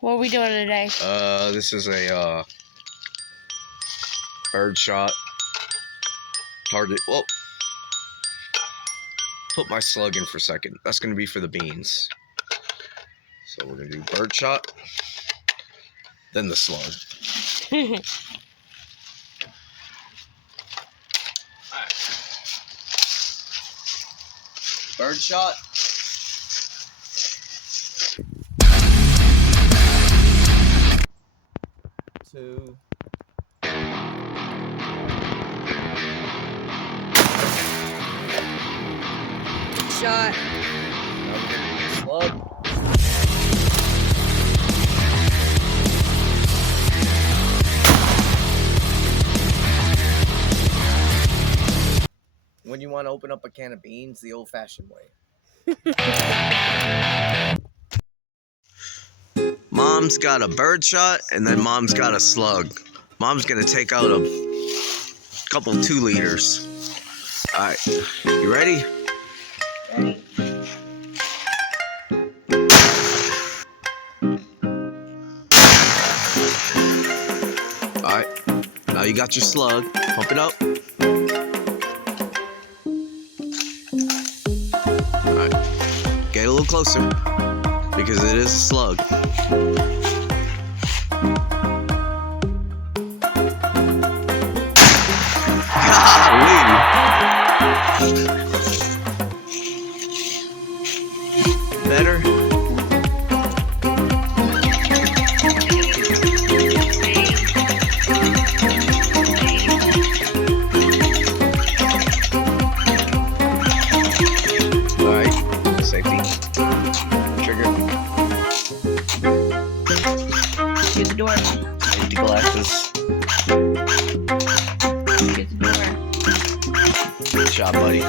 What are we doing today? This is a bird shot target. Whoa. Put my slug in for a second. That's gonna be for the beans. So we're gonna do bird shot, then the slug. Bird shot. Two. Shot. Now we're gonna do slug. When you want to open up a can of beans the old-fashioned way. Mom's got a bird shot, and then Mom's got a slug. Mom's gonna take out a couple 2 liters. All right, you ready? Ready. All right, now you got your slug. Pump it up. All right, get a little closer because it is a slug. Better. All right, safety. Trigger. Get the door. Safety glasses. Get the door. Good shot, buddy.